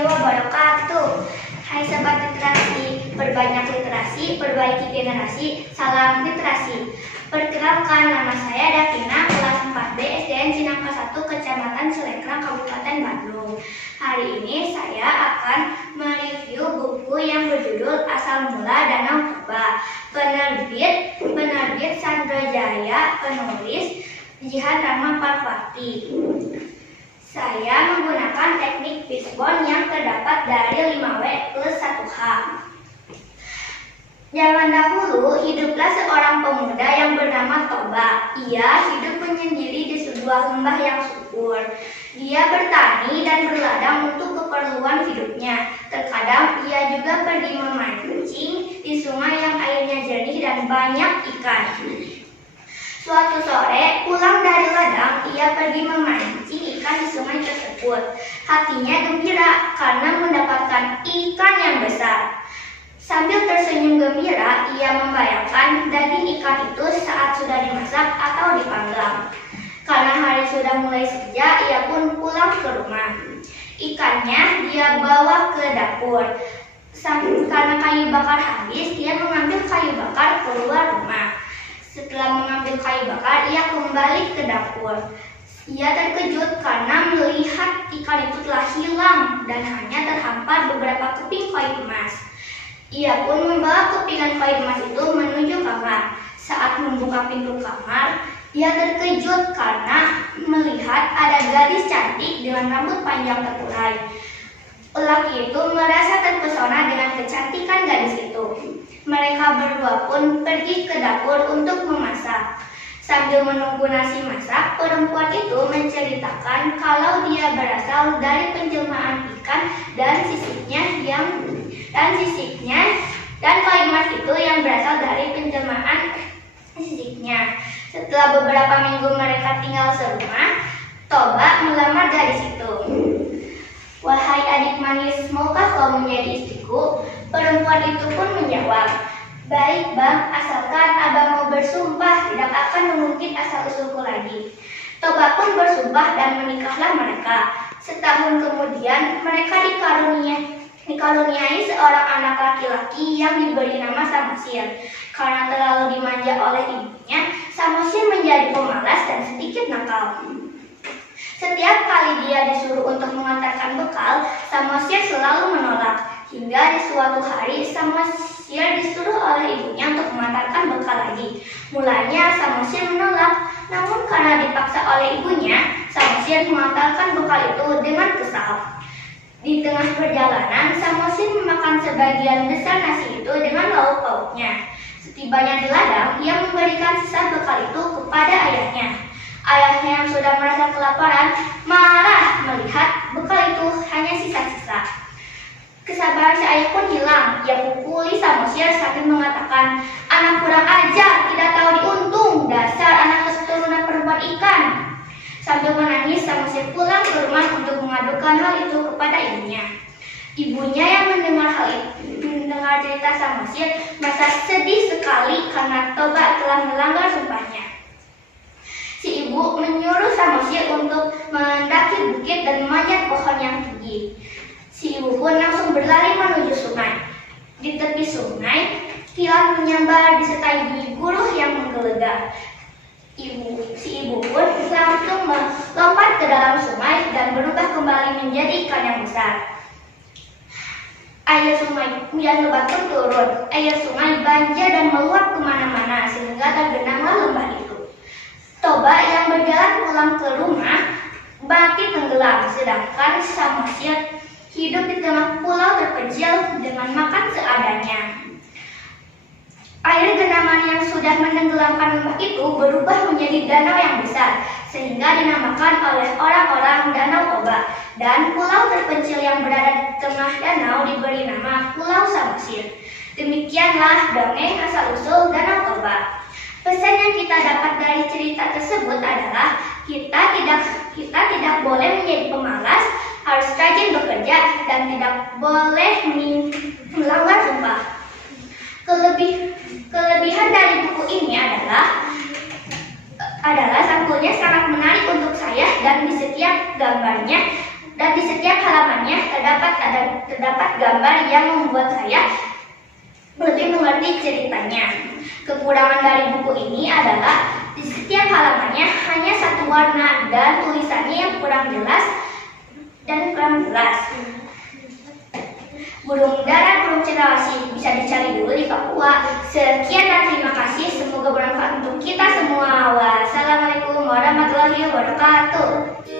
warahmatullahi wabarakatuh. Hai Sobat Literasi, perbanyak literasi, perbaiki generasi, salam literasi. Perkenalkan, nama saya Davina, kelas 4B SDN Cinangka 1, Kecamatan Cilengkrang, Kabupaten Bandung. Hari ini saya akan mereview buku yang berjudul Asal Mula Danau Toba, penerbit Sandro Jaya, penulis Jihan Rahma Parvati. Saya menggunakan teknik fishbone yang terdapat dari 5W plus 1H. Zaman dahulu, hiduplah seorang pemuda yang bernama Toba. Ia hidup menyendiri di sebuah lembah yang subur. Dia bertani dan berladang untuk keperluan hidupnya. Terkadang ia juga pergi memancing di sungai yang airnya jernih dan banyak ikan. Suatu sore, pulang dari ladang, ia pergi memancing ikan di sungai tersebut. Hatinya gembira karena mendapatkan ikan yang besar. Sambil tersenyum gembira, ia membayangkan daging ikan itu saat sudah dimasak atau dipanggang. Karena hari sudah mulai senja, ia pun pulang ke rumah. Ikannya dia bawa ke dapur. Karena kayu bakar habis, dia mengambil kayu bakar keluar rumah. Setelah mengambil kayu bakar, ia kembali ke dapur. Ia terkejut karena melihat ikan itu telah hilang dan hanya terhampar beberapa keping koin emas. Ia pun membawa kepingan koin emas itu menuju kamar. Saat membuka pintu kamar, ia terkejut karena melihat ada gadis cantik dengan rambut panjang terurai. Lelaki itu merasa terpesona dengan kecantikan gadis itu. Mereka berdua pun pergi ke dapur untuk memasak. Sambil menunggu nasi masak, perempuan itu menceritakan kalau dia berasal dari penjelmaan ikan dan koin emas itu yang berasal dari penjelmaan sisiknya. Setelah beberapa minggu mereka tinggal serumah, Toba melamar gadis itu. "Wahai adik manis, maukah kau menjadi istriku?" Perempuan itu pun menjawab, "Baik bang, asalkan abang mau bersumpah tidak akan mengungkit asal-usulku lagi." Toba pun bersumpah dan menikahlah mereka. Setahun kemudian mereka dikaruniai seorang anak laki-laki yang diberi nama Samosir. Karena terlalu dimanja oleh ibunya, Samosir menjadi pemalas dan sedikit nakal. Setiap kali dia disuruh untuk mengantarkan bekal, Samosir selalu menolak. Hingga di suatu hari, Samosir disuruh oleh ibunya untuk mengantarkan bekal lagi. Mulanya Samosir menolak, namun karena dipaksa oleh ibunya, Samosir mengantarkan bekal itu dengan kesal. Di tengah perjalanan, Samosir memakan sebagian besar nasi itu dengan lauk pauknya. Setibanya di ladang, ia memberikan sisa bekal itu kepada ayahnya. Ayahnya yang sudah merasa kelaparan marah melihat bekal itu hanya sisa-sisa. Kesabaran si ayah pun hilang. Ia pukuli Samosir sambil mengatakan, "Anak kurang ajar, tidak tahu diuntung, dasar anak keturunan perempuan ikan." Sambil menangis, Samosir pulang ke rumah untuk mengadukan hal itu kepada ibunya. Ibunya yang mendengar cerita Samosir merasa sedih sekali karena Toba telah melanggar sumpahnya. Si ibu menyuruh Samosir untuk mendaki bukit dan memanjat pohon yang tinggi. Si ibu pun langsung berlari menuju sungai. Di tepi sungai, kilat menyambar disertai bunyi guruh yang menggelegar. Si ibu pun langsung melompat ke dalam sungai dan berubah kembali menjadi ikan yang besar. Air sungai hujan lebat pun turun. Air sungai banjir dan meluap kemana-mana sehingga tergenanglah lembah itu. Toba yang berjalan pulang ke rumah mati tenggelam, sedangkan Samosir hidup di tengah pulau terpencil dengan makan seadanya. Air genangan yang sudah menenggelamkan lembah itu berubah menjadi danau yang besar, sehingga dinamakan oleh orang-orang Danau Toba. Dan pulau terpencil yang berada di tengah danau diberi nama Pulau Samosir. Demikianlah dongeng asal-usul Danau Toba. Pesan yang kita dapat dari cerita tersebut adalah kita tidak boleh menjadi pemalas, harus rajin bekerja dan tidak boleh melanggar sumpah. Kelebihan dari buku ini adalah sampulnya sangat menarik untuk saya dan di setiap gambarnya Dan di setiap halamannya terdapat gambar yang membuat saya lebih mengerti ceritanya. Kekurangan dari buku ini adalah di setiap halamannya hanya satu warna dan tulisannya yang kurang jelas. Burung dara, burung cendrawasih bisa dicari dulu di Papua. Sekian dan terima kasih. Semoga bermanfaat untuk kita semua. Wassalamualaikum warahmatullahi wabarakatuh.